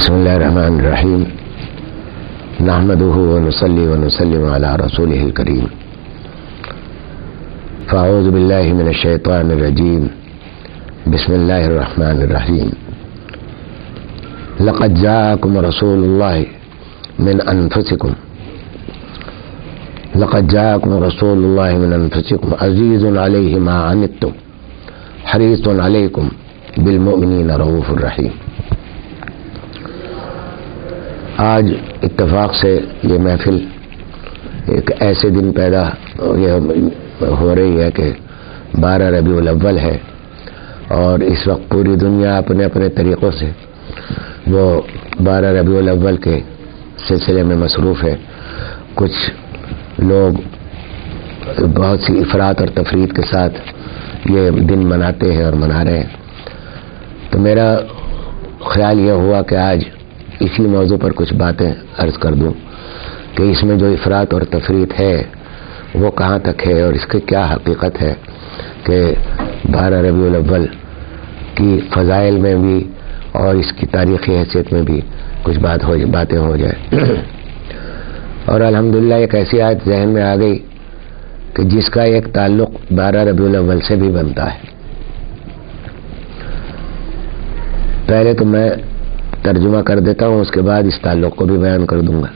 بسم الله الرحمن الرحيم نحمده ونصلي ونسلم على رسوله الكريم فأعوذ بالله من الشيطان الرجيم بسم الله الرحمن الرحيم لقد جاءكم رسول الله من أنفسكم لقد جاءكم رسول الله من أنفسكم عزيز عليه ما عنتم حريص عليكم بالمؤمنين رؤوف رحيم۔ آج اتفاق سے یہ محفل ایک ایسے دن پیدا ہو رہی ہے کہ 12 ربیع الاول ہے، اور اس وقت پوری دنیا اپنے اپنے طریقوں سے وہ 12 ربیع الاول کے سلسلے میں مصروف ہے۔ کچھ لوگ بہت سی افراط اور تفرید کے ساتھ یہ دن مناتے ہیں اور منا رہے ہیں، تو میرا خیال یہ ہوا کہ آج اسی موضوع پر کچھ باتیں عرض کر دوں کہ اس میں جو افراط اور تفرید ہے وہ کہاں تک ہے اور اس کی کیا حقیقت ہے کہ 12 ربیع الاول کی فضائل میں بھی اور اس کی تاریخی حیثیت میں بھی کچھ باتیں ہو جائیں۔ اور الحمدللہ ایک ایسی آیت ذہن میں آ گئی کہ جس کا ایک تعلق 12 ربیع الاول سے بھی بنتا ہے۔ پہلے تو میں ترجمہ کر دیتا ہوں، اس کے بعد اس تعلق کو بھی بیان کر دوں گا۔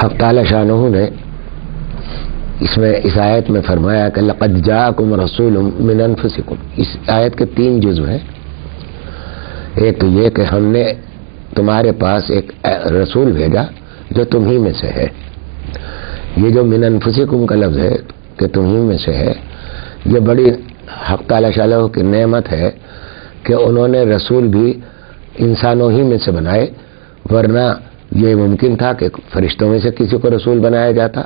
حق تعالی شانہ نے اس آیت میں فرمایا کہ لقد جاءکم رسول من انفسکم۔ اس آیت کے 3 جزو ہیں۔ ایک تو یہ کہ ہم نے تمہارے پاس ایک رسول بھیجا جو تمہیں میں سے ہے۔ یہ جو من انفسکم کا لفظ ہے کہ تمہیں میں سے ہے، یہ بڑی حق تعالی شانہ کی نعمت ہے کہ انہوں نے رسول بھی انسانوں ہی میں سے بنائے، ورنہ یہ ممکن تھا کہ فرشتوں میں سے کسی کو رسول بنایا جاتا،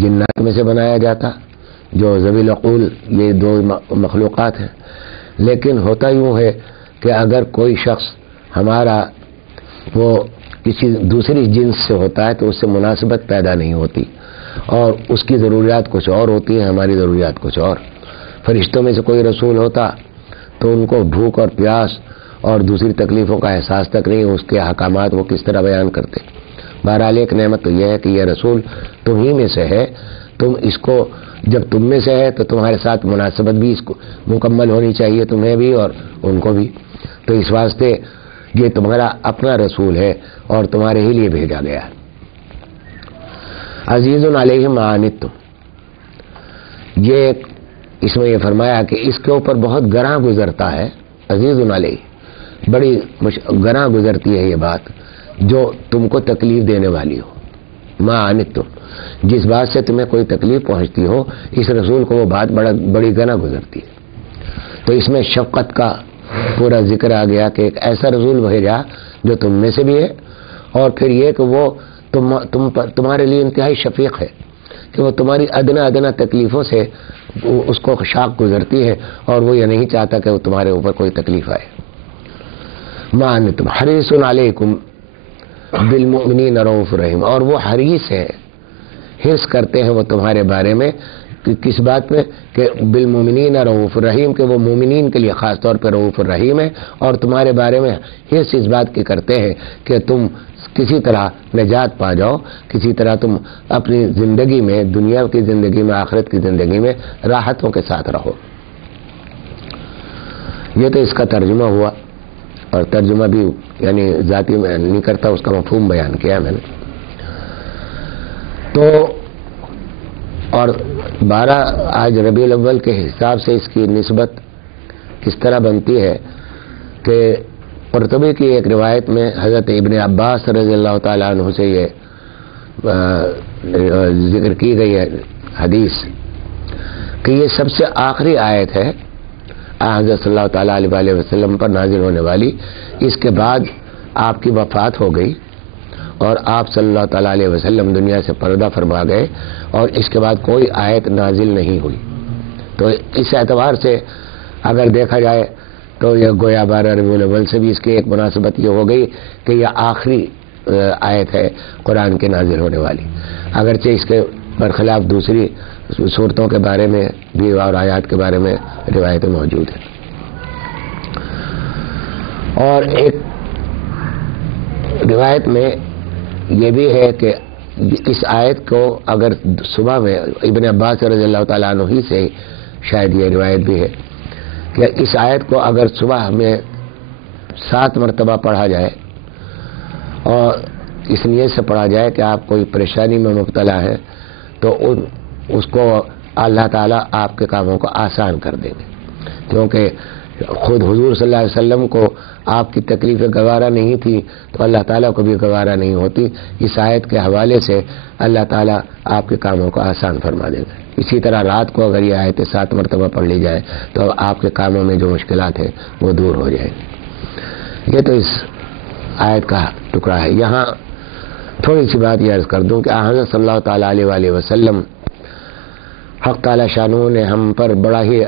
جنات میں سے بنایا جاتا، جو ذوی العقول یہ 2 مخلوقات ہیں۔ لیکن ہوتا یوں ہے کہ اگر کوئی شخص ہمارا وہ کسی دوسری جنس سے ہوتا ہے تو اس سے مناسبت پیدا نہیں ہوتی، اور اس کی ضروریات کچھ اور ہوتی ہیں، ہماری ضروریات کچھ اور۔ فرشتوں میں سے کوئی رسول ہوتا تو ان کو بھوک اور پیاس اور دوسری تکلیفوں کا احساس تک نہیں، اس کے احکامات وہ کس طرح بیان کرتے۔ بہرحال ایک نعمت تو یہ ہے کہ یہ رسول تم ہی میں سے ہے، تم اس کو جب تم میں سے ہے تو تمہارے ساتھ مناسبت بھی اس کو مکمل ہونی چاہیے، تمہیں بھی اور ان کو بھی۔ تو اس واسطے یہ تمہارا اپنا رسول ہے اور تمہارے ہی لیے بھیجا گیا ہے۔ عزیز علیہ ما عنتم، یہ اس میں یہ فرمایا کہ اس کے اوپر بہت گراں گزرتا ہے۔ عزیز علیہ، بڑی گراں گزرتی ہے یہ بات جو تم کو تکلیف دینے والی ہو۔ ما عنتم، جس بات سے تمہیں کوئی تکلیف پہنچتی ہو، اس رسول کو وہ بات بڑی گراں گزرتی ہے۔ تو اس میں شفقت کا پورا ذکر آ گیا کہ ایک ایسا رسول بھیجا جو تم میں سے بھی ہے، اور پھر یہ کہ وہ تمہارے لیے انتہائی شفیق ہے کہ وہ تمہاری ادنا تکلیفوں سے اس کو شاق گزرتی ہے، اور وہ یہ نہیں چاہتا کہ وہ تمہارے اوپر کوئی تکلیف آئے۔ ما انتم حریص علیکم بالمؤمنین رؤوف رحیم، اور وہ حریص ہے، حرص کرتے ہیں وہ تمہارے بارے میں کس بات میں کہ بالمؤمنین رؤوف رحیم، کہ وہ مومنین کے لیے خاص طور پر رؤوف الرحیم ہے، اور تمہارے بارے میں حرص اس بات کی کرتے ہیں کہ تم کسی طرح نجات پا جاؤ، کسی طرح تم اپنی زندگی میں، دنیا کی زندگی میں، آخرت کی زندگی میں راحتوں کے ساتھ رہو۔ یہ تو اس کا ترجمہ ہوا، اور ترجمہ بھی یعنی ذاتی میں نہیں کرتا، اس کا مفہوم بیان کیا میں نے۔ تو اور 12 آج ربیع الاول کے حساب سے اس کی نسبت کس طرح بنتی ہے کہ قرطبی کی ایک روایت میں حضرت ابن عباس رضی اللہ تعالیٰ عنہ سے یہ ذکر کی گئی ہے حدیث کہ یہ سب سے آخری آیت ہے حضرت صلی اللہ تعالیٰ علیہ وسلم پر نازل ہونے والی۔ اس کے بعد آپ کی وفات ہو گئی اور آپ صلی اللہ تعالیٰ علیہ وسلم دنیا سے پردہ فرما گئے، اور اس کے بعد کوئی آیت نازل نہیں ہوئی۔ تو اس اعتبار سے اگر دیکھا جائے تو یہ گویا 12 ربیع الاول سے بھی اس کی ایک مناسبت یہ ہو گئی کہ یہ آخری آیت ہے قرآن کے نازل ہونے والی، اگرچہ اس کے برخلاف دوسری صورتوں کے بارے میں بھی اور آیات کے بارے میں روایتیں موجود ہیں۔ اور ایک روایت میں یہ بھی ہے کہ اس آیت کو اگر صبح میں ابن عباس رضی اللہ تعالیٰ عنہ ہی سے شاید یہ روایت بھی ہے کہ اس آیت کو اگر صبح میں 7 مرتبہ پڑھا جائے اور اس نیت سے پڑھا جائے کہ آپ کوئی پریشانی میں مبتلا ہے تو اس کو اللہ تعالیٰ آپ کے کاموں کو آسان کر دیں گے، کیونکہ خود حضور صلی اللہ علیہ وسلم کو آپ کی تکلیفیں گوارا نہیں تھی تو اللہ تعالیٰ کو بھی گوارا نہیں ہوتی۔ اس آیت کے حوالے سے اللہ تعالیٰ آپ کے کاموں کو آسان فرما دے گا۔ اسی طرح رات کو اگر یہ آیت 7 مرتبہ پڑھ لی جائے تو آپ کے کاموں میں جو مشکلات ہیں وہ دور ہو جائیں گے۔ یہ تو اس آیت کا ٹکڑا ہے۔ یہاں تھوڑی سی بات یہ عرض کر دوں کہ حضرت صلی اللہ تعالیٰ علیہ وآلہ وسلم حق تعالیٰ شانہ نے ہم پر بڑا ہی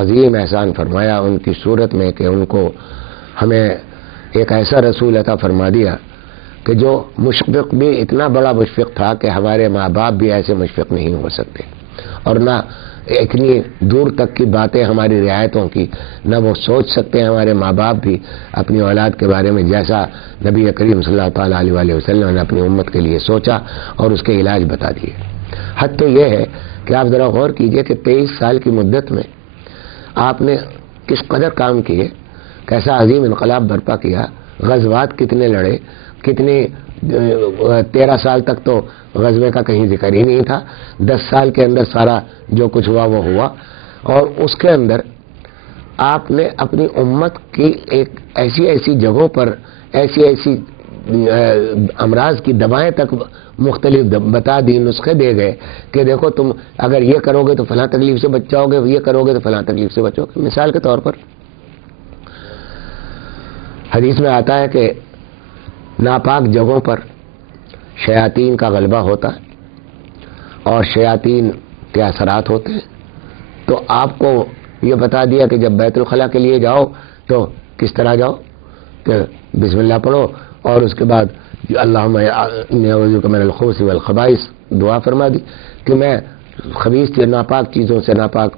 عظیم احسان فرمایا ان کی صورت میں کہ ان کو ہمیں ایک ایسا رسول عطا فرما دیا کہ جو مشفق بھی اتنا بڑا مشفق تھا کہ ہمارے ماں باپ بھی ایسے مشفق نہیں ہو سکتے، اور نہ اتنی دور تک کی باتیں ہماری رعایتوں کی نہ وہ سوچ سکتے ہیں ہمارے ماں باپ بھی اپنی اولاد کے بارے میں، جیسا نبی کریم صلی اللہ تعالیٰ علیہ وآلہ وسلم نے اپنی امت کے لیے سوچا اور اس کے علاج بتا دیے۔ حد تو یہ ہے کہ آپ ذرا غور کیجئے کہ 23 سال کی مدت میں آپ نے کس قدر کام کیے، کیسا عظیم انقلاب برپا کیا، غزوات کتنے لڑے، کتنے 13 سال تک تو غزوے کا کہیں ذکر ہی نہیں تھا، 10 سال کے اندر سارا جو کچھ ہوا وہ ہوا، اور اس کے اندر آپ نے اپنی امت کی ایک ایسی جگہوں پر ایسی امراض کی دوائیں تک مختلف بتا دی، نسخے دے گئے کہ دیکھو تم اگر یہ کرو گے تو فلاں تکلیف سے بچ جاؤ گے، یہ کرو گے تو فلاں تکلیف سے بچو گے۔ مثال کے طور پر حدیث میں آتا ہے کہ ناپاک جگہوں پر شیاطین کا غلبہ ہوتا ہے اور شیاطین کے اثرات ہوتے ہیں، تو آپ کو یہ بتا دیا کہ جب بیت الخلاء کے لیے جاؤ تو کس طرح جاؤ، کہ بسم اللہ پڑھو اور اس کے بعد اللہم انی اعوذ بک من الخبث والخبائث دعا فرما دی کہ میں خبیث ناپاک چیزوں سے، ناپاک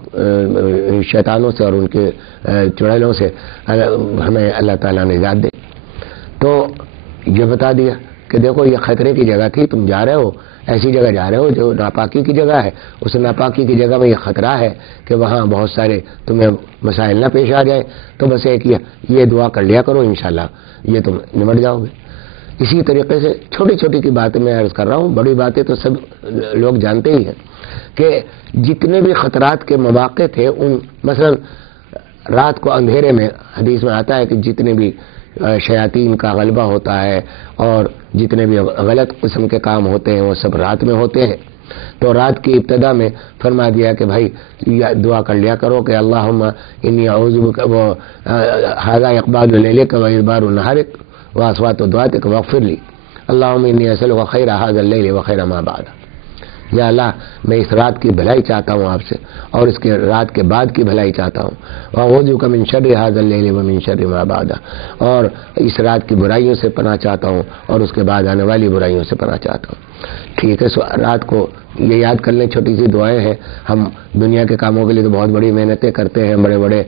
شیطانوں سے اور ان کے چڑیلوں سے ہمیں اللہ تعالیٰ نے نجات دے۔ تو یہ بتا دیا کہ دیکھو یہ خطرے کی جگہ تھی، تم جا رہے ہو ایسی جگہ جا رہے ہو جو ناپاکی کی جگہ ہے، اس ناپاکی کی جگہ میں یہ خطرہ ہے کہ وہاں بہت سارے تمہیں مسائل نہ پیش آ جائیں، تو بس ایک یہ دعا کر لیا کرو، انشاءاللہ یہ تم نمٹ جاؤ گے۔ اسی طریقے سے چھوٹی چھوٹی کی باتیں میں عرض کر رہا ہوں، بڑی باتیں تو سب لوگ جانتے ہی ہیں کہ جتنے بھی خطرات کے مواقع تھے، ان مثلا رات کو اندھیرے میں حدیث میں آتا ہے کہ جتنے بھی شیاطین کا غلبہ ہوتا ہے اور جتنے بھی غلط قسم کے کام ہوتے ہیں وہ سب رات میں ہوتے ہیں، تو رات کی ابتدا میں فرما دیا کہ بھائی دعا کر لیا کرو کہ اللہم انی اعوذ بک ھذا اقبال لیلک و ادبار نہارک واصوات دعاتک واغفر لی اللہم انی اسألک خیر ھذا اللیل و خیر ما بعد۔ یا اللہ میں اس رات کی بھلائی چاہتا ہوں آپ سے اور اس کے رات کے بعد کی بھلائی چاہتا ہوں، واعوذ بک من شر ھذا اللیل و من شر ما بعد، اور اس رات کی برائیوں سے پناہ چاہتا ہوں اور اس کے بعد آنے والی برائیوں سے پناہ چاہتا ہوں۔ ٹھیک ہے، رات کو یہ یاد کر لیں، چھوٹی سی دعائیں ہیں۔ ہم دنیا کے کاموں کے لیے تو بہت بڑی محنتیں کرتے ہیں، بڑے بڑے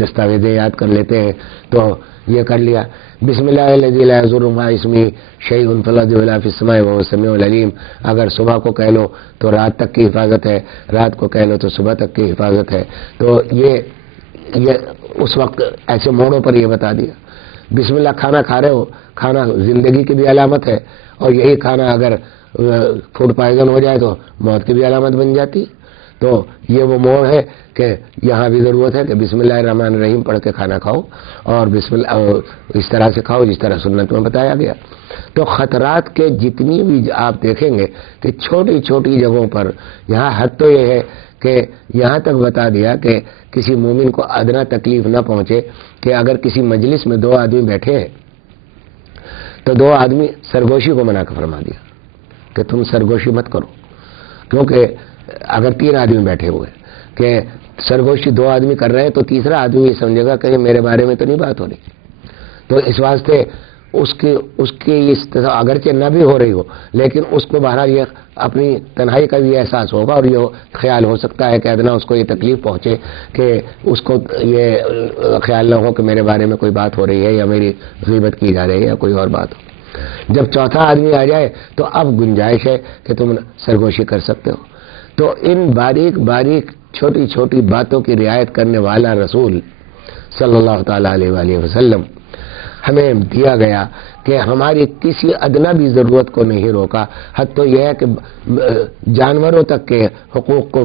دستاویزیں یاد کر لیتے ہیں، تو یہ کر لیا بسم اللہ الذی لا یضر مع اسمہ شیء فی الارض ولا فی السماء وهو السمیع العلیم۔ اگر صبح کو کہہ لو تو رات تک کی حفاظت ہے، رات کو کہہ لو تو صبح تک کی حفاظت ہے۔ تو یہ اس وقت ایسے موڑوں پر یہ بتا دیا۔ بسم اللہ کھانا کھا رہے ہو، کھانا زندگی کی بھی علامت ہے، اور یہی کھانا اگر فوڈ پوائزن ہو جائے تو موت کی بھی علامت بن جاتی۔ تو یہ وہ موڑ ہے کہ یہاں بھی ضرورت ہے کہ بسم اللہ الرحمن الرحیم پڑھ کے کھانا کھاؤ، اور بسم اللہ اس طرح سے کھاؤ جس طرح سنت میں بتایا گیا۔ تو خطرات کے جتنی بھی آپ دیکھیں گے کہ چھوٹی چھوٹی جگہوں پر، یہاں حد تو یہ ہے کہ یہاں تک بتا دیا کہ کسی مومن کو ادنا تکلیف نہ پہنچے کہ اگر کسی مجلس میں 2 آدمی بیٹھے ہیں تو 2 آدمی سرگوشی کو منع فرما دیا کہ تم سرگوشی مت کرو، کیونکہ اگر 3 آدمی بیٹھے ہوئے کہ سرگوشی 2 آدمی کر رہے ہیں تو تیسرا آدمی یہ سمجھے گا کہ میرے بارے میں تو نہیں بات ہو رہی، تو اس واسطے اس کی اگرچہ نہ بھی ہو رہی ہو، لیکن اس کو بہرحال یہ اپنی تنہائی کا بھی احساس ہوگا، اور یہ خیال ہو سکتا ہے کہ ادنا اس کو یہ تکلیف پہنچے کہ اس کو یہ خیال نہ ہو کہ میرے بارے میں کوئی بات ہو رہی ہے یا میری غیبت کی جا رہی ہے یا کوئی اور بات ہو۔ جب چوتھا آدمی آ جائے تو اب گنجائش ہے کہ تم سرگوشی کر سکتے ہو۔ تو ان باریک باریک چھوٹی چھوٹی باتوں کی رعایت کرنے والا رسول صلی اللہ تعالیٰ علیہ وآلہ وسلم ہمیں دیا گیا کہ ہماری کسی ادنا بھی ضرورت کو نہیں روکا، حتی تو یہ ہے کہ جانوروں تک کے حقوق کو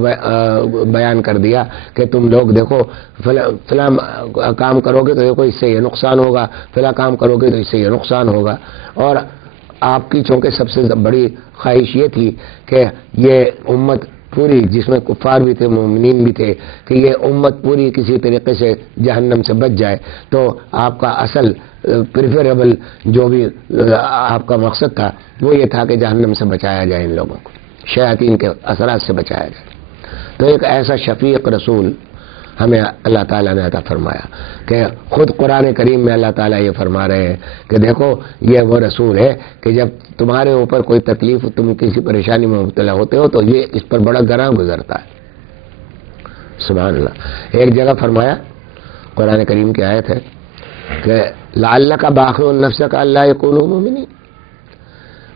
بیان کر دیا کہ تم لوگ دیکھو فلاں کام کرو گے تو دیکھو اس سے یہ نقصان ہوگا، فلاں کام کرو گے تو اس سے یہ نقصان ہوگا۔ اور آپ کی چونکہ سب سے بڑی خواہش یہ تھی کہ یہ امت پوری، جس میں کفار بھی تھے مومنین بھی تھے، کہ یہ امت پوری کسی طریقے سے جہنم سے بچ جائے، تو آپ کا اصل پریفریبل جو بھی آپ کا مقصد تھا وہ یہ تھا کہ جہنم سے بچایا جائے، ان لوگوں کو شیاطین کے اثرات سے بچایا جائے۔ تو ایک ایسا شفیق رسول ہمیں اللہ تعالیٰ نے عطا فرمایا کہ خود قرآن کریم میں اللہ تعالیٰ یہ فرما رہے ہیں کہ دیکھو یہ وہ رسول ہے کہ جب تمہارے اوپر کوئی تکلیف، تم کسی پریشانی میں مبتلا ہوتے ہو تو یہ اس پر بڑا گراں گزرتا ہے۔ سبحان اللہ۔ ایک جگہ فرمایا، قرآن کریم کی آیت ہے کہ لعلک باخع نفسک الا یکونوا مؤمنین،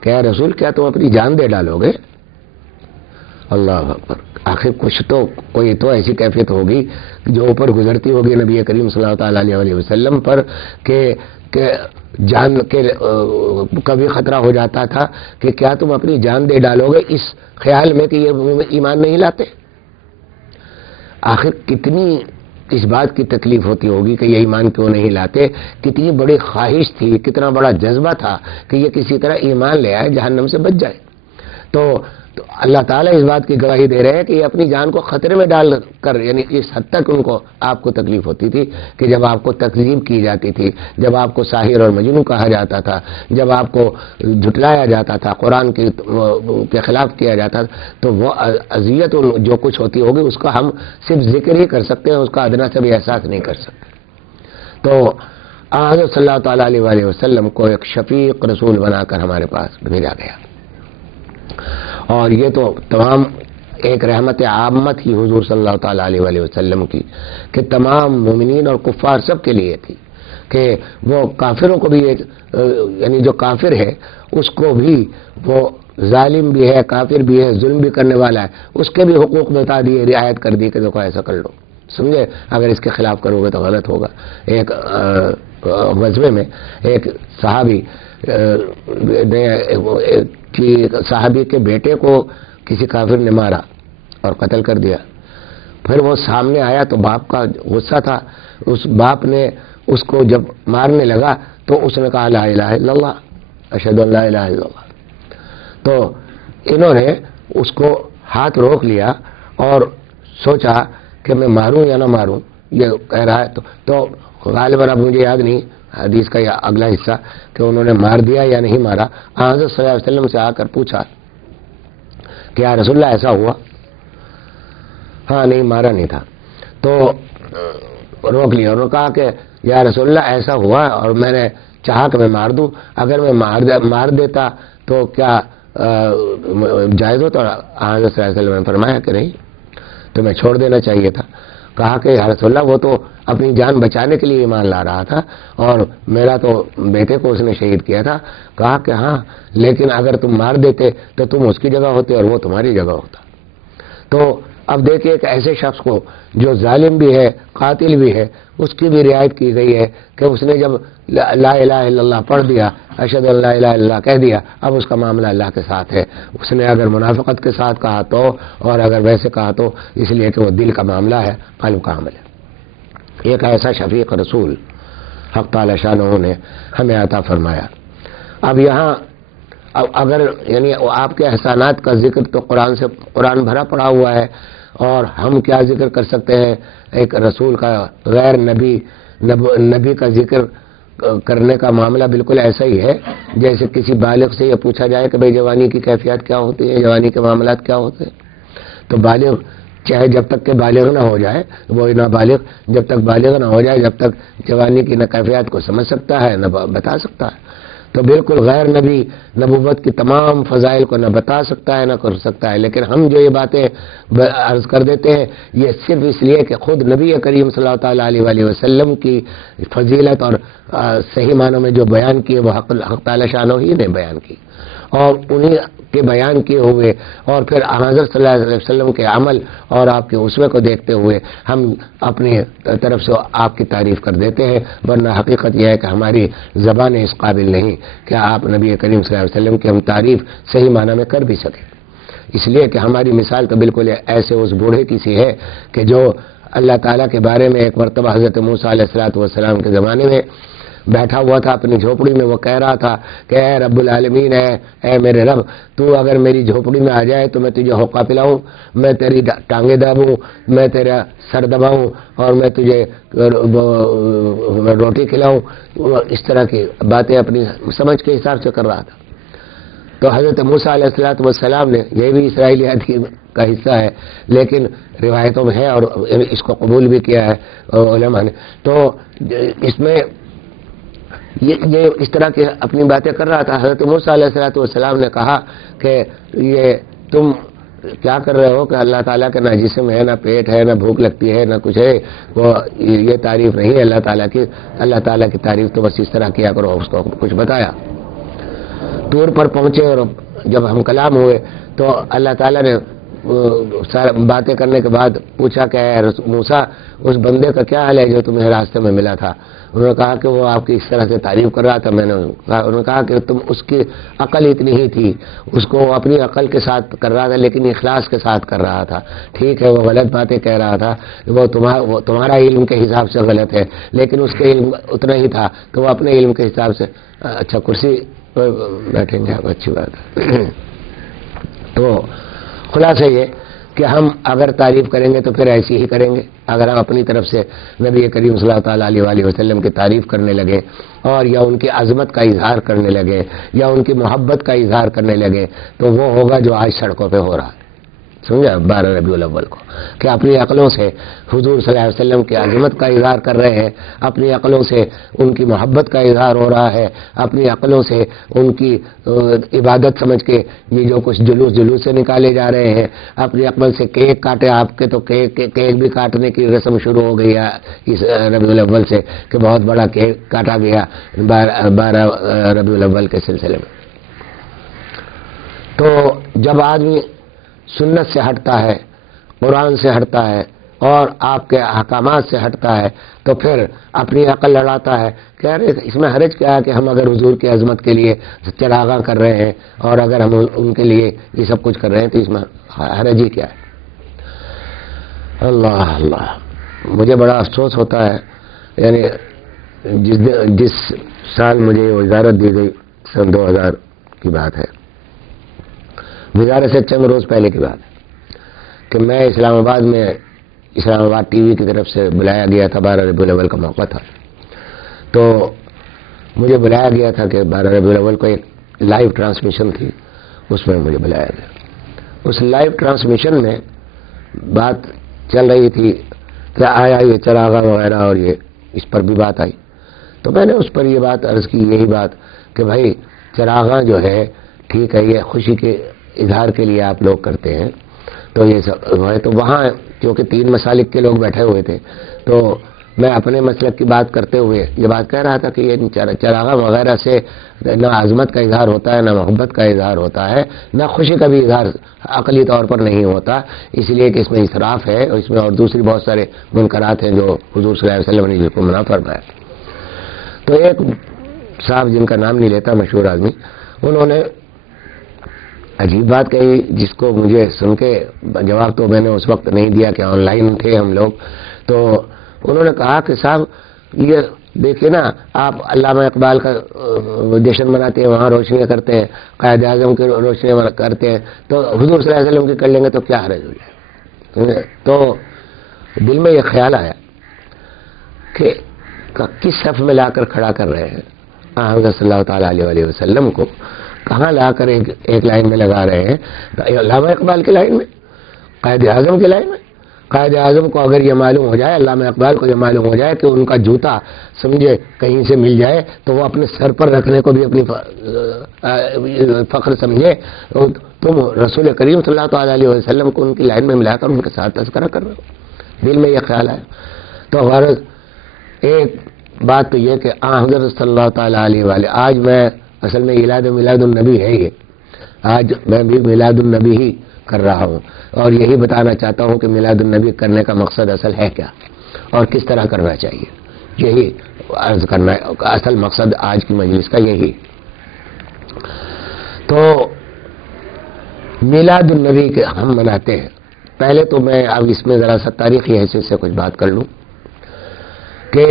کہ اے رسول کیا تم اپنی جان دے ڈالو گے؟ اللہ اکبر۔ آخر کچھ تو کوئی تو ایسی کیفیت ہوگی جو اوپر گزرتی ہوگی نبی کریم صلی اللہ تعالیٰ علیہ وسلم پر کہ جان کے کبھی خطرہ ہو جاتا تھا کہ کیا تم اپنی جان دے ڈالو گے اس خیال میں کہ یہ ایمان نہیں لاتے۔ آخر کتنی اس بات کی تکلیف ہوتی ہوگی کہ یہ ایمان کیوں نہیں لاتے، کتنی بڑی خواہش تھی، کتنا بڑا جذبہ تھا کہ یہ کسی طرح ایمان لے آئے، جہنم سے بچ جائے۔ تو اللہ تعالیٰ اس بات کی گواہی دے رہے ہیں کہ یہ اپنی جان کو خطرے میں ڈال کر، یعنی اس حد تک ان کو آپ کو تکلیف ہوتی تھی کہ جب آپ کو تکذیب کی جاتی تھی، جب آپ کو ساحر اور مجنون کہا جاتا تھا، جب آپ کو جھٹلایا جاتا تھا، قرآن کے خلاف کیا جاتا تھا، تو وہ اذیت جو کچھ ہوتی ہوگی اس کا ہم صرف ذکر ہی کر سکتے ہیں، اس کا ادنا سے بھی احساس نہیں کر سکتے۔ تو حضرت صلی اللہ تعالیٰ علیہ وآلہ وسلم کو ایک شفیق رسول بنا کر ہمارے پاس بھیجا گیا، اور یہ تو تمام ایک رحمت عامہ تھی حضور صلی اللہ تعالیٰ علیہ وآلہ وسلم کی، کہ تمام مومنین اور کفار سب کے لیے تھی، کہ وہ کافروں کو بھی یعنی جو کافر ہے اس کو بھی، وہ ظالم بھی ہے، کافر بھی ہے، ظلم بھی کرنے والا ہے، اس کے بھی حقوق بتا دیے، رعایت کر دی کہ دیکھو ایسا کر لو، سمجھے، اگر اس کے خلاف کرو گے تو غلط ہوگا۔ ایک غزوے میں ایک صحابی صحابی کے بیٹے کو کسی کافر نے مارا اور قتل کر دیا، پھر وہ سامنے آیا تو باپ کا غصہ تھا، اس باپ نے اس کو جب مارنے لگا تو اس نے کہا لا الہ الا اللہ، اشہد ان لا الہ الا اللہ۔ تو انہوں نے اس کو ہاتھ روک لیا اور سوچا کہ میں ماروں یا نہ ماروں، یہ کہہ رہا ہے، تو غالباً اب مجھے یاد نہیں حدیث کا یا اگلا حصہ کہ انہوں نے مار دیا یا نہیں مارا۔ حضرت صلی اللہ علیہ وسلم سے آ کر پوچھا کہ یا رسول اللہ ایسا ہوا؟ ہاں، نہیں مارا نہیں تھا۔ تو روک لیا، انہوں نے کہا کہ یا رسول اللہ ایسا ہوا اور میں نے چاہا کہ میں مار دوں، اگر میں مار دیتا تو کیا جائز ہوتا؟ حضرت صلی اللہ علیہ وسلم نے فرمایا کہ نہیں، تمہیں چھوڑ دینا چاہیے تھا۔ کہا کہ یا رسول اللہ وہ تو اپنی جان بچانے کے لیے ایمان لا رہا تھا اور میرا تو بیٹے کو اس نے شہید کیا تھا۔ کہا کہ ہاں، لیکن اگر تم مار دیتے تو تم اس کی جگہ ہوتے اور وہ تمہاری جگہ ہوتا۔ تو اب دیکھیے کہ ایسے شخص کو جو ظالم بھی ہے، قاتل بھی ہے، اس کی بھی رعایت کی گئی ہے کہ اس نے جب لا الہ الا اللہ پڑھ دیا، اشہد ان لا الہ الا اللہ کہہ دیا، اب اس کا معاملہ اللہ کے ساتھ ہے۔ اس نے اگر منافقت کے ساتھ کہا تو، اور اگر ویسے کہا تو، اس لیے کہ وہ دل کا معاملہ ہے، قلب کا عمل ہے۔ ایک ایسا شفیق رسول حق تعالی شانہ نے ہمیں عطا فرمایا۔ اب یہاں اگر یعنی آپ کے احسانات کا ذکر تو قرآن بھرا پڑا ہوا ہے، اور ہم کیا ذکر کر سکتے ہیں ایک رسول کا؟ غیر نبی کا ذکر کرنے کا معاملہ بالکل ایسا ہی ہے جیسے کسی بالغ سے یہ پوچھا جائے کہ بھئی جوانی کی کیفیت کیا ہوتی ہے، جوانی کے معاملات کیا ہوتے ہیں، تو بالغ چاہے جب تک کہ بالغ نہ ہو جائے، وہ نابالغ جب تک بالغ نہ ہو جائے، جب تک جوانی کی نہ کیفیات کو سمجھ سکتا ہے نہ بتا سکتا ہے، تو بالکل غیر نبی نبوت کی تمام فضائل کو نہ بتا سکتا ہے نہ کر سکتا ہے۔ لیکن ہم جو یہ باتیں عرض کر دیتے ہیں یہ صرف اس لیے کہ خود نبی کریم صلی اللہ تعالیٰ علیہ وسلم کی فضیلت اور صحیح معنوں میں جو بیان کی وہ حق تعالی شانہ ہی نے بیان کی، اور انہی کے بیان کیے ہوئے اور پھر حضرت صلی اللہ علیہ وسلم کے عمل اور آپ کے اسوے کو دیکھتے ہوئے ہم اپنی طرف سے آپ کی تعریف کر دیتے ہیں، ورنہ حقیقت یہ ہے کہ ہماری زبان اس قابل نہیں کہ آپ نبی کریم صلی اللہ علیہ وسلم کی ہم تعریف صحیح معنی میں کر بھی سکیں، اس لیے کہ ہماری مثال تو بالکل ایسے اس بوڑھے کی سی ہے کہ جو اللہ تعالیٰ کے بارے میں ایک مرتبہ حضرت موسیٰ علیہ السلام کے زمانے میں بیٹھا ہوا تھا اپنی جھوپڑی میں، وہ کہہ رہا تھا کہ اے رب العالمین، اے میرے رب، تو اگر میری جھوپڑی میں آ جائے تو میں تجھے حقہ پلاؤں، میں تیری ٹانگیں دباؤں، میں تیرا سر دباؤں اور میں تجھے روٹی کھلاؤں، اس طرح کی باتیں اپنی سمجھ کے حساب سے کر رہا تھا۔ تو حضرت موسیٰ علیہ السلام نے، یہ بھی اسرائیلیات کا حصہ ہے لیکن روایتوں میں ہے اور اس کو قبول بھی کیا ہے علماء نے، تو اس میں یہ اس طرح کی اپنی باتیں کر رہا تھا۔ حضرت موسیٰ علیہ السلام نے کہا کہ یہ تم کیا کر رہے ہو کہ اللہ تعالیٰ کا نہ جسم ہے، نہ پیٹ ہے، نہ بھوک لگتی ہے، نہ کچھ ہے، وہ یہ تعریف نہیں ہے اللہ تعالیٰ کی، اللہ تعالیٰ کی تعریف تو بس اس طرح کیا کرو۔ اس کو کچھ بتایا، طور پر پہنچے اور جب ہم کلام ہوئے تو اللہ تعالیٰ نے باتیں کرنے کے بعد پوچھا کہ اے موسیٰ، اس بندے کا کیا حال ہے جو تمہیں راستے میں ملا تھا؟ انہوں نے کہا کہ وہ آپ کی اس طرح سے تعریف کر رہا تھا۔ انہوں نے کہا کہ تم اس کی عقل اتنی ہی تھی، اس کو اپنی عقل کے ساتھ کر رہا تھا لیکن اخلاص کے ساتھ کر رہا تھا، ٹھیک ہے وہ غلط باتیں کہہ رہا تھا، وہ تمہارا علم کے حساب سے غلط ہے لیکن اس کے علم اتنا ہی تھا تو وہ اپنے علم کے حساب سے۔ اچھا کرسی پر بیٹھیں گے آپ، اچھی بات ہے۔ تو خلاصہ یہ کہ ہم اگر تعریف کریں گے تو پھر ایسی ہی کریں گے، اگر ہم اپنی طرف سے نبی کریم صلی اللہ تعالیٰ علیہ وسلم کی تعریف کرنے لگے اور یا ان کی عظمت کا اظہار کرنے لگے یا ان کی محبت کا اظہار کرنے لگے تو وہ ہوگا جو آج سڑکوں پہ ہو رہا ہے، سمجھا، 12 ربیع الاول کو، کہ اپنی عقلوں سے حضور صلی اللہ علیہ وسلم کی عظمت کا اظہار کر رہے ہیں، اپنی عقلوں سے ان کی محبت کا اظہار ہو رہا ہے، اپنی عقلوں سے ان کی عبادت سمجھ کے یہ جو کچھ جلوس سے نکالے جا رہے ہیں، اپنی عقل سے کیک کاٹے آپ کے، تو کیک بھی کاٹنے کی رسم شروع ہو گئی ہے اس ربیع الاول سے کہ بہت بڑا کیک کاٹا گیا 12 ربیع الاول کے سلسلے میں۔ تو جب آدمی سنت سے ہٹتا ہے، قرآن سے ہٹتا ہے اور آپ کے احکامات سے ہٹتا ہے تو پھر اپنی عقل لڑاتا ہے کہ ارے اس میں حرج کیا ہے کہ ہم اگر حضور کی عظمت کے لیے چراغاں کر رہے ہیں اور اگر ہم ان کے لیے یہ سب کچھ کر رہے ہیں تو اس میں حرج ہی کیا ہے۔ اللہ اللہ، مجھے بڑا افسوس ہوتا ہے، یعنی جس سال مجھے یہ وزارت دی گئی سن 2000 کی بات ہے، وزارت سے چند روز پہلے کی بات ہے کہ میں اسلام آباد ٹی وی کی طرف سے بلایا گیا تھا، 12 ربیع الاول کا موقع تھا، تو مجھے بلایا گیا تھا کہ 12 ربیع الاول کو ایک لائیو ٹرانسمیشن تھی، اس میں مجھے بلایا گیا۔ اس لائیو ٹرانسمیشن میں بات چل رہی تھی کہ آیا یہ چراغاں وغیرہ اور یہ اس پر بھی بات آئی، تو میں نے اس پر یہ بات عرض کی، یہی بات کہ بھائی چراغاں جو ہے ٹھیک ہے، یہ خوشی کے اظہار کے لیے آپ لوگ کرتے ہیں، تو یہ سب ہے، تو وہاں کیونکہ 3 مسالک کے لوگ بیٹھے ہوئے تھے تو میں اپنے مسلک کی بات کرتے ہوئے یہ بات کہہ رہا تھا کہ یہ چراغاں وغیرہ سے نہ عظمت کا اظہار ہوتا ہے، نہ محبت کا اظہار ہوتا ہے، نہ خوشی کا بھی اظہار عقلی طور پر نہیں ہوتا، اس لیے کہ اس میں اسراف ہے اور اس میں اور دوسری بہت سارے منکرات ہیں جو حضور صلی اللہ علیہ وسلم نے جس کو منع فرمایا۔ تو ایک صاحب جن کا نام نہیں لیتا، مشہور آدمی، انہوں نے عجیب بات کہی جس کو مجھے سن کے جواب تو میں نے اس وقت نہیں دیا کہ آن لائن تھے ہم لوگ، تو انہوں نے کہا کہ صاحب یہ دیکھیے نا، آپ علامہ اقبال کا جشن مناتے ہیں، وہاں روشنیاں کرتے ہیں، قائد اعظم کی روشنیاں کرتے ہیں، تو حضور صلی اللہ علیہ وسلم کی کر لیں گے تو کیا حرج ہو جائے؟ تو دل میں یہ خیال آیا کہ کس صف میں لا کر کھڑا کر رہے ہیں حضرت صلی اللہ تعالیٰ علیہ وسلم کو، کہاں لا کر ایک لائن میں لگا رہے ہیں؟ علامہ اقبال کی لائن میں، قائد اعظم کی لائن میں، قائد اعظم کو اگر یہ معلوم ہو جائے، علامہ اقبال کو یہ معلوم ہو جائے کہ ان کا جوتا سمجھے کہیں سے مل جائے تو وہ اپنے سر پر رکھنے کو بھی اپنی فخر سمجھے. تم رسول کریم صلی اللہ تعالیٰ علیہ وسلم کو ان کی لائن میں ملا کر ان کے ساتھ تذکرہ کر رہے ہو، دل میں یہ خیال ہے. تو غرض ایک بات تو یہ کہ حضرت صلی اللہ تعالیٰ علیہ وآلہ، آج میں اصل میں میلاد النبی ہے، یہ آج میں بھی میلاد النبی ہی کر رہا ہوں، اور یہی بتانا چاہتا ہوں کہ میلاد النبی کرنے کا مقصد اصل ہے کیا اور کس طرح کرنا چاہیے. یہی عرض کرنا ہے، اصل مقصد آج کی مجلس کا یہی. تو میلاد النبی کے ہم مناتے ہیں. پہلے تو میں اب اس میں ذرا سا تاریخی حیثیت سے کچھ بات کر لوں کہ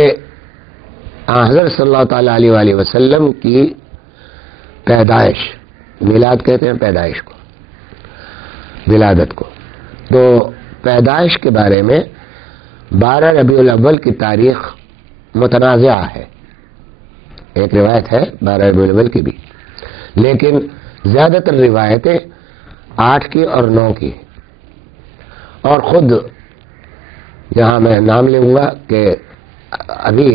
حضرت صلی اللہ تعالیٰ علیہ وآلہ وسلم کی پیدائش، میلاد کہتے ہیں پیدائش کو، ولادت کو. تو پیدائش کے بارے میں 12 ربیع الاول کی تاریخ متنازعہ ہے. ایک روایت ہے 12 ربیع الاول کی بھی، لیکن زیادہ تر روایتیں 8 کی اور 9 کی. اور خود یہاں میں نام لوں گا کہ ابھی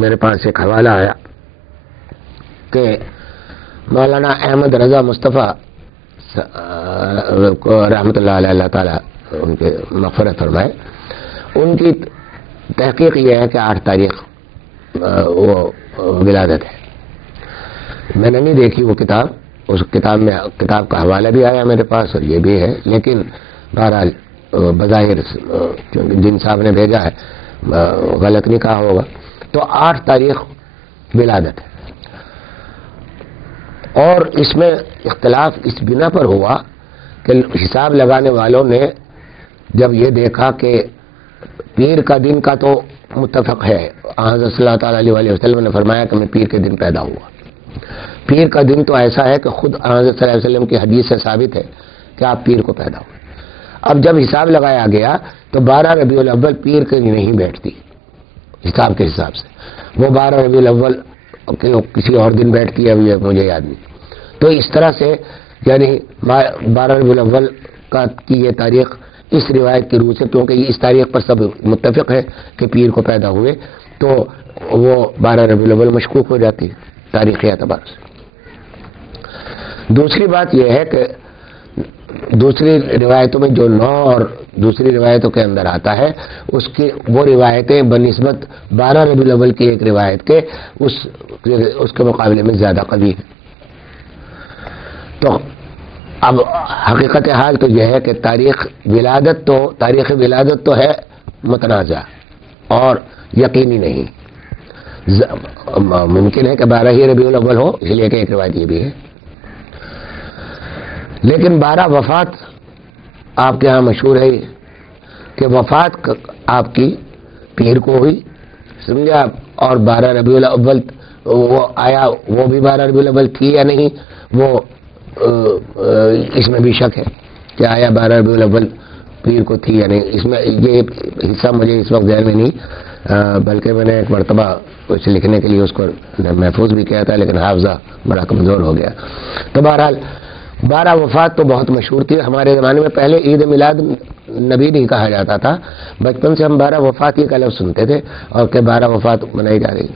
میرے پاس ایک حوالہ آیا کہ مولانا احمد رضا مصطفیٰ کو رحمۃ اللہ علیہ، اللہ تعالیٰ ان کے مغفرت فرمائے، ان کی تحقیق یہ ہے کہ 8 تاریخ وہ ولادت ہے. میں نے نہیں دیکھی وہ کتاب، اس کتاب کا حوالہ بھی آیا میرے پاس اور یہ بھی ہے، لیکن بہرحال بظاہر جن صاحب نے بھیجا ہے غلط نہیں کہا ہوگا. تو 8 تاریخ ولادت ہے. اور اس میں اختلاف اس بنا پر ہوا کہ حساب لگانے والوں نے جب یہ دیکھا کہ پیر کا دن کا تو متفق ہے، حضرت صلی اللہ تعالیٰ علیہ وسلم نے فرمایا کہ میں پیر کے دن پیدا ہوا. پیر کا دن تو ایسا ہے کہ خود حضرت صلی اللہ علیہ وسلم کی حدیث سے ثابت ہے کہ آپ پیر کو پیدا ہوئے. اب جب حساب لگایا گیا تو 12 ربیع الاول پیر کے نہیں بیٹھتی حساب کے حساب سے، وہ 12 ربیع الاول کسی اور دن بیٹھتی ہے، ابھی مجھے یاد نہیں. تو اس طرح سے یعنی 12 ربیع الاول کی یہ تاریخ اس روایت کی روح سے، کیونکہ اس تاریخ پر سب متفق ہے کہ پیر کو پیدا ہوئے، تو وہ 12 ربیع الاول مشکوک ہو جاتی ہے تاریخی اعتبار سے. دوسری بات یہ ہے کہ دوسری روایتوں میں جو 9 اور دوسری روایتوں کے اندر آتا ہے، اس کی وہ روایتیں بنسبت 12 ربیع الاول کی ایک روایت کے اس کے مقابلے میں زیادہ قوی ہے. تو اب حقیقت حال تو یہ ہے کہ تاریخ ولادت تو ہے متنازع اور یقینی نہیں. ممکن ہے کہ 12 ہی ربیع الاول ہو، اس لیے کہ ایک روایت یہ بھی ہے. لیکن 12 وفات آپ کے ہاں مشہور ہے کہ وفات آپ کی پیر کو ہوئی، سمجھا آپ. اور 12 ربیع الاول وہ آیا، وہ بھی 12 ربیع الاول تھی یا نہیں، وہ اس میں بھی شک ہے کہ آیا 12 ربیع الاول پیر کو تھی یا نہیں. اس میں یہ حصہ مجھے اس وقت ذہن میں نہیں، بلکہ میں نے ایک مرتبہ کچھ لکھنے کے لیے اس کو محفوظ بھی کیا تھا، لیکن حافظہ بڑا کمزور ہو گیا. تو بہرحال 12 وفات تو بہت مشہور تھی ہمارے زمانے میں. پہلے عید میلاد نبی نہیں کہا جاتا تھا، بچپن سے ہم 12 وفات ہی کا لفظ سنتے تھے اور کہ 12 وفات منائی جا رہی.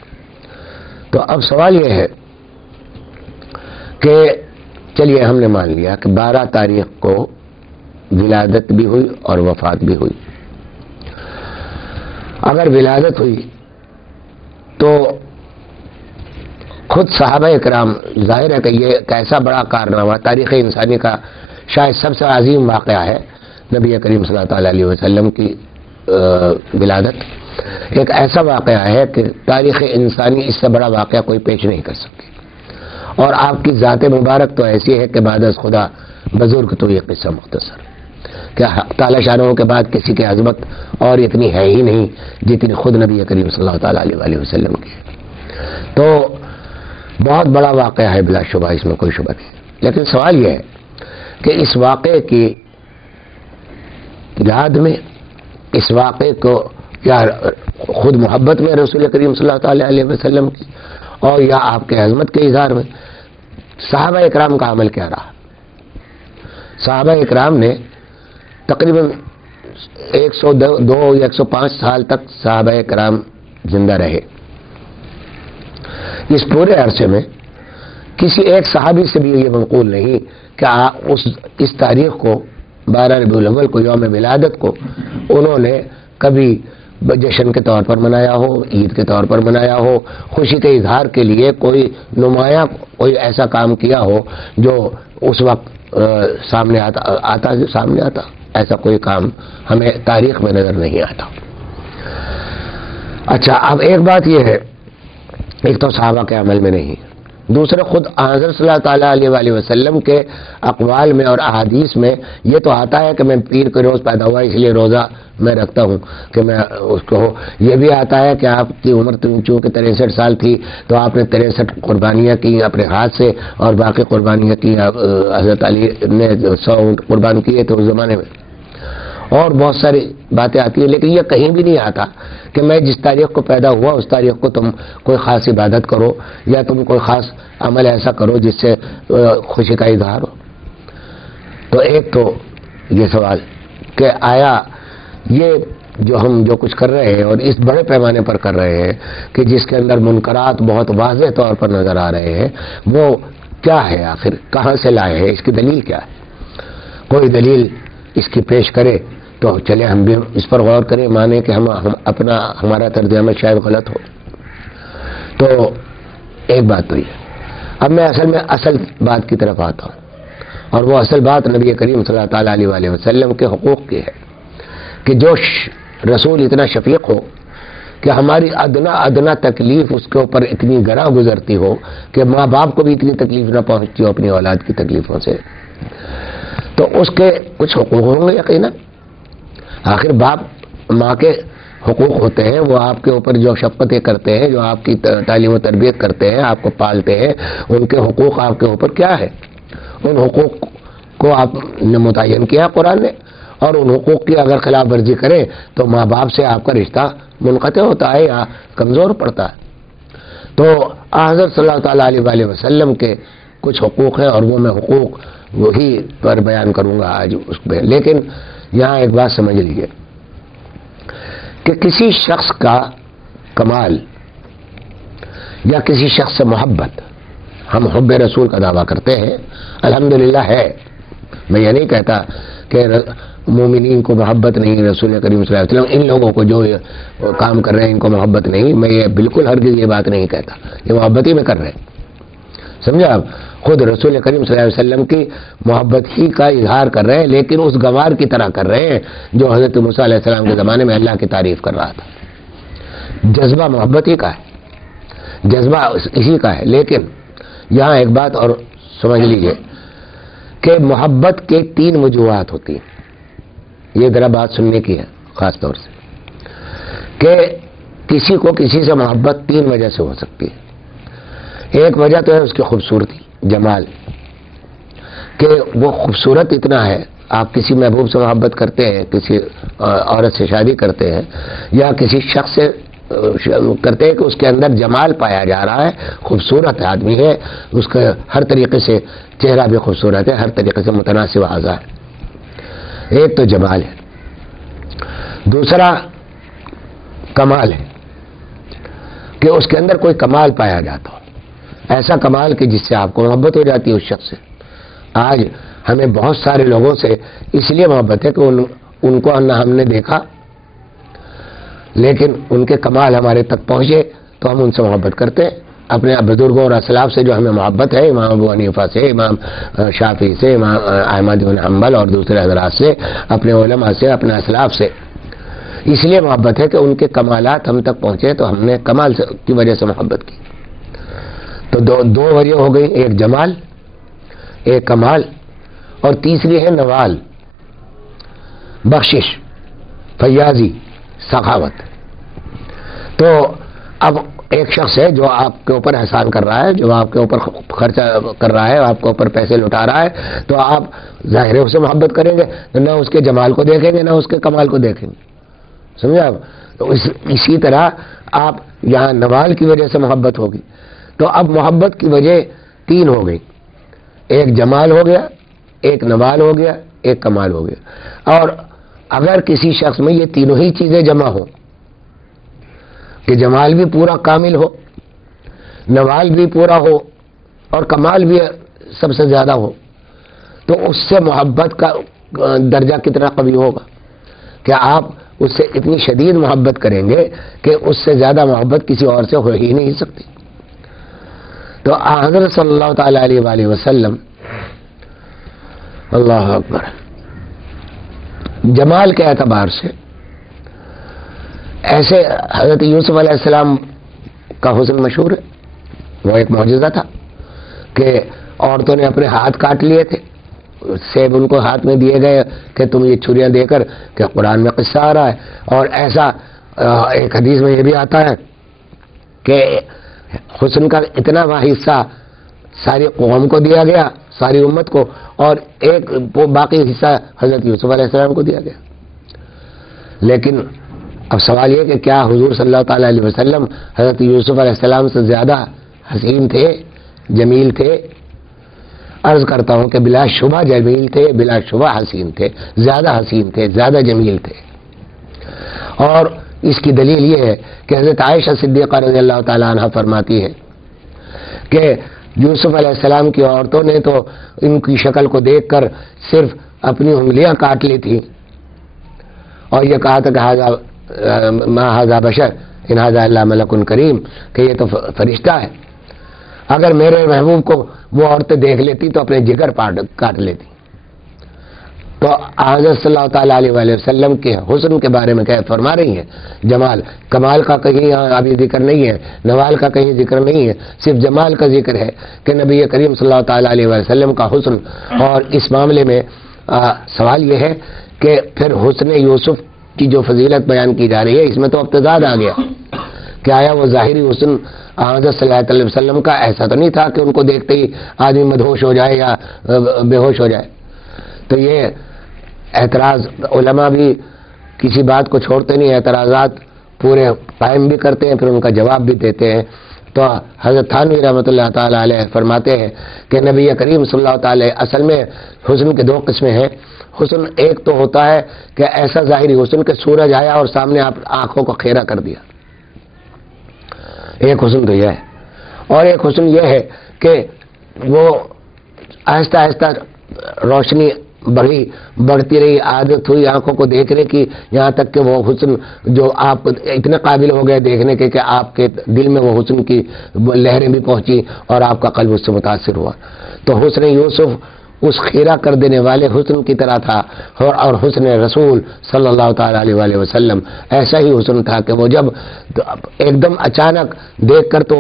تو اب سوال یہ ہے کہ چلیے ہم نے مان لیا کہ 12 تاریخ کو ولادت بھی ہوئی اور وفات بھی ہوئی. اگر ولادت ہوئی تو خود صحابہ اکرام، ظاہر ہے کہ یہ کیسا بڑا کارنامہ تاریخ انسانی کا شاید سب سے عظیم واقعہ ہے. نبی کریم صلی اللہ تعالیٰ علیہ وسلم کی ولادت ایک ایسا واقعہ ہے کہ تاریخ انسانی اس سے بڑا واقعہ کوئی پیش نہیں کر سکتی. اور آپ کی ذات مبارک تو ایسی ہے کہ بعد از خدا بزرگ تو یہ قصہ مختصر کہ تعالی شانہ کے بعد کسی کی عظمت اور اتنی ہے ہی نہیں جتنی خود نبی کریم صلی اللہ تعالیٰ علیہ وسلم کی. تو بہت بڑا واقعہ ہے بلا شبہ، اس میں کوئی شبہ نہیں. لیکن سوال یہ ہے کہ اس واقعے کی یاد میں، اس واقعے کو یا خود محبت میں رسول کریم صلی اللہ تعالیٰ علیہ وسلم کی اور یا آپ کے عظمت کے اظہار میں صحابہ اکرام کا عمل کیا رہا. صحابہ اکرام نے تقریباً 102 یا 105 سال تک صحابہ کرام زندہ رہے. اس پورے عرصے میں کسی ایک صحابی سے بھی یہ منقول نہیں کہ اس تاریخ کو 12 ربیع الاول کو یوم ولادت کو انہوں نے کبھی جشن کے طور پر منایا ہو، عید کے طور پر منایا ہو، خوشی کے اظہار کے لیے کوئی نمایاں کوئی ایسا کام کیا ہو جو اس وقت سامنے آتا. ایسا کوئی کام ہمیں تاریخ میں نظر نہیں آتا. اچھا، اب ایک بات یہ ہے، ایک تو صحابہ کے عمل میں نہیں، دوسرے خود حضرت صلی اللہ تعالیٰ علیہ وآلہ وسلم کے اقوال میں اور احادیث میں یہ تو آتا ہے کہ میں پیر کے روز پیدا ہوا اس لیے روزہ میں رکھتا ہوں کہ میں اس کو. یہ بھی آتا ہے کہ آپ کی عمر چونکہ 63 سال تھی تو آپ نے 63 قربانیاں کی اپنے ہاتھ سے، اور باقی قربانیاں کی حضرت علی نے 100 اونٹ قربان کیے تھے اس زمانے میں. اور بہت ساری باتیں آتی ہیں، لیکن یہ کہیں بھی نہیں آتا کہ میں جس تاریخ کو پیدا ہوا اس تاریخ کو تم کوئی خاص عبادت کرو یا تم کوئی خاص عمل ایسا کرو جس سے خوشی کا اظہار ہو. تو ایک تو یہ سوال کہ آیا یہ جو کچھ کر رہے ہیں اور اس بڑے پیمانے پر کر رہے ہیں کہ جس کے اندر منکرات بہت واضح طور پر نظر آ رہے ہیں، وہ کیا ہے آخر، کہاں سے لائے ہیں، اس کی دلیل کیا ہے؟ کوئی دلیل اس کی پیش کرے تو چلے ہم بھی اس پر غور کریں، مانیں کہ ہمارا طرز عمل شاید غلط ہو. تو ایک بات تو یہ. اب میں اصل بات کی طرف آتا ہوں، اور وہ اصل بات نبی کریم صلی اللہ تعالیٰ علیہ وآلہ وسلم کے حقوق کی ہے کہ جو رسول اتنا شفیق ہو کہ ہماری ادنا تکلیف اس کے اوپر اتنی گراں گزرتی ہو کہ ماں باپ کو بھی اتنی تکلیف نہ پہنچتی ہو اپنی اولاد کی تکلیفوں سے، تو اس کے کچھ حقوق ہوں گے یقیناً. آخر باپ ماں کے حقوق ہوتے ہیں، وہ آپ کے اوپر جو شفقتیں کرتے ہیں، جو آپ کی تعلیم و تربیت کرتے ہیں، آپ کو پالتے ہیں، ان کے حقوق آپ کے اوپر کیا ہے؟ ان حقوق کو آپ نے متعین کیا قرآن نے، اور ان حقوق کی اگر خلاف ورزی کریں تو ماں باپ سے آپ کا رشتہ منقطع ہوتا ہے یا کمزور پڑتا ہے. تو حضرت صلی اللہ تعالیٰ علیہ وآلہ وسلم کے کچھ حقوق ہیں، اور وہ میں حقوق وہی پر بیان کروں گا آج اس پہ. لیکن یہاں ایک بات سمجھ لیجیے کہ کسی شخص کا کمال یا کسی شخص سے محبت، ہم حب رسول کا دعویٰ کرتے ہیں، الحمدللہ ہے. میں یہ نہیں کہتا کہ مومنین کو محبت نہیں، رسول کریم صلی اللہ علیہ وسلم ان لوگوں کو جو کام کر رہے ہیں ان کو محبت نہیں، میں یہ بالکل ہرگز یہ بات نہیں کہتا، یہ محبت ہی میں کر رہے ہیں. سمجھا آپ؟ خود رسول کریم صلی اللہ علیہ وسلم کی محبت ہی کا اظہار کر رہے ہیں، لیکن اس گوار کی طرح کر رہے ہیں جو حضرت موسیٰ علیہ السلام کے زمانے میں اللہ کی تعریف کر رہا تھا. جذبہ محبت ہی کا ہے، جذبہ اسی کا ہے. لیکن یہاں ایک بات اور سمجھ لیجئے کہ محبت کے 3 وجوہات ہوتی ہیں. یہ ذرا بات سننے کی ہے خاص طور سے، کہ کسی کو کسی سے محبت 3 وجہ سے ہو سکتی ہے. ایک وجہ تو ہے اس کی خوبصورتی، جمال، کہ وہ خوبصورت اتنا ہے. آپ کسی محبوب سے محبت کرتے ہیں، کسی عورت سے شادی کرتے ہیں، یا کسی شخص سے کرتے ہیں کہ اس کے اندر جمال پایا جا رہا ہے، خوبصورت آدمی ہے، اس کا ہر طریقے سے چہرہ بھی خوبصورت ہے، ہر طریقے سے متناسب اعضاء ہے. ایک تو جمال ہے. دوسرا کمال ہے کہ اس کے اندر کوئی کمال پایا جاتا ہو، ایسا کمال کہ جس سے آپ کو محبت ہو جاتی ہے اس شخص سے. آج ہمیں بہت سارے لوگوں سے اس لیے محبت ہے کہ ان کو نہ ہم نے دیکھا، لیکن ان کے کمال ہمارے تک پہنچے تو ہم ان سے محبت کرتے ہیں. اپنے بزرگوں اور اسلاف سے جو ہمیں محبت ہے، امام ابو حنیفہ سے، امام شافعی سے، امام احمد بن حنبل اور دوسرے حضرات سے، اپنے علماء سے، اپنے اسلاف سے، اس لیے محبت ہے کہ ان کے کمالات ہم تک پہنچے تو ہم نے کمال کی وجہ سے محبت کی. تو دو وجہ ہو گئی، ایک جمال، ایک کمال، اور تیسری ہے نوال، بخشش، فیاضی، سخاوت. تو اب ایک شخص ہے جو آپ کے اوپر احسان کر رہا ہے، جو آپ کے اوپر خرچہ کر رہا ہے، آپ کے اوپر پیسے لٹا رہا ہے، تو آپ ظاہر ہے اس سے محبت کریں گے، نہ اس کے جمال کو دیکھیں گے نہ اس کے کمال کو دیکھیں گے. سمجھے آپ؟ تو اسی طرح آپ یہاں نوال کی وجہ سے محبت ہوگی. تو اب محبت کی وجہ 3 ہو گئی، ایک جمال ہو گیا، ایک نوال ہو گیا، ایک کمال ہو گیا. اور اگر کسی شخص میں یہ تینوں ہی چیزیں جمع ہو کہ جمال بھی پورا کامل ہو، نوال بھی پورا ہو، اور کمال بھی سب سے زیادہ ہو، تو اس سے محبت کا درجہ کتنا قوی ہوگا کہ آپ اس سے اتنی شدید محبت کریں گے کہ اس سے زیادہ محبت کسی اور سے ہو ہی نہیں سکتی۔ تو حضرت صلی اللہ تعالی علیہ وآلہ وسلم، اللہ اکبر، جمال کے اعتبار سے ایسے حضرت یوسف علیہ السلام کا حسن مشہور ہے، وہ ایک معجزہ تھا کہ عورتوں نے اپنے ہاتھ کاٹ لیے تھے، سیب ان کو ہاتھ میں دیے گئے کہ تم یہ چھریاں دے کر، کہ قرآن میں قصہ آ رہا ہے، اور ایسا ایک حدیث میں یہ بھی آتا ہے کہ حسن کا اتنا حصہ ساری قوم کو دیا گیا، ساری امت کو، اور ایک باقی حصہ حضرت یوسف علیہ السلام کو دیا گیا۔ لیکن اب سوال یہ کہ کیا حضور صلی اللہ تعالی علیہ وسلم حضرت یوسف علیہ السلام سے زیادہ حسین تھے، جمیل تھے؟ عرض کرتا ہوں کہ بلا شبہ جمیل تھے، بلا شبہ حسین تھے، زیادہ حسین تھے، زیادہ جمیل تھے۔ اور اس کی دلیل یہ ہے کہ حضرت عائشہ صدیقہ رضی اللہ تعالی عنہ فرماتی ہے کہ یوسف علیہ السلام کی عورتوں نے تو ان کی شکل کو دیکھ کر صرف اپنی انگلیاں کاٹ لی تھی، اور یہ کہا تھا کہ ما ھذا بشر ان ھذا الا ملک کریم، کہ یہ تو فرشتہ ہے۔ اگر میرے محبوب کو وہ عورتیں دیکھ لیتی تو اپنے جگر کاٹ لیتی۔ تو حضرت صلی اللہ تعالیٰ علیہ وآلہ وسلم کے حسن کے بارے میں کیا فرما رہی ہیں؟ جمال، کمال کا کہیں ابھی ذکر نہیں ہے، نوال کا کہیں ذکر نہیں ہے، صرف جمال کا ذکر ہے کہ نبی کریم صلی اللہ تعالیٰ علیہ وآلہ وسلم کا حسن۔ اور اس معاملے میں سوال یہ ہے کہ پھر حسن یوسف کی جو فضیلت بیان کی جا رہی ہے، اس میں تو اب تضاد آ گیا کہ آیا وہ ظاہری حسن حضرت صلی اللہ علیہ وسلم کا ایسا تو نہیں تھا کہ ان کو دیکھتے ہی آدمی مدہوش ہو جائے یا بے ہوش ہو جائے؟ تو یہ اعتراض، علماء بھی کسی بات کو چھوڑتے نہیں، اعتراضات پورے قائم بھی کرتے ہیں، پھر ان کا جواب بھی دیتے ہیں۔ تو حضرت تھانوی رحمۃ اللہ تعالی علیہ فرماتے ہیں کہ نبی کریم صلی اللہ تعالی اصل میں حسن کے دو قسمیں ہیں۔ حسن ایک تو ہوتا ہے کہ ایسا ظاہری حسن کہ سورج آیا اور سامنے آپ آنکھوں کو خیرہ کر دیا، ایک حسن تو یہ ہے، اور ایک حسن یہ ہے کہ وہ آہستہ آہستہ روشنی بڑھتی رہی، عادت ہوئی آنکھوں کو دیکھنے کی، یہاں تک کہ وہ حسن جو آپ اتنے قابل ہو گئے دیکھنے کے کہ آپ کے دل میں وہ حسن کی لہریں بھی پہنچی اور آپ کا قلب اس سے متاثر ہوا۔ تو حسن یوسف اس خیرہ کر دینے والے حسن کی طرح تھا، اور حسن رسول صلی اللہ تعالی علیہ وآلہ وسلم ایسا ہی حسن تھا کہ وہ جب ایک دم اچانک دیکھ کر تو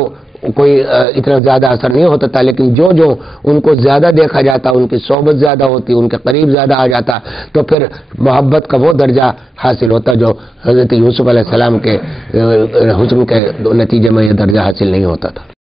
کوئی اتنا زیادہ اثر نہیں ہوتا تھا، لیکن جو ان کو زیادہ دیکھا جاتا، ان کی صحبت زیادہ ہوتی، ان کے قریب زیادہ آ جاتا، تو پھر محبت کا وہ درجہ حاصل ہوتا جو حضرت یوسف علیہ السلام کے حسن کے نتیجے میں یہ درجہ حاصل نہیں ہوتا تھا۔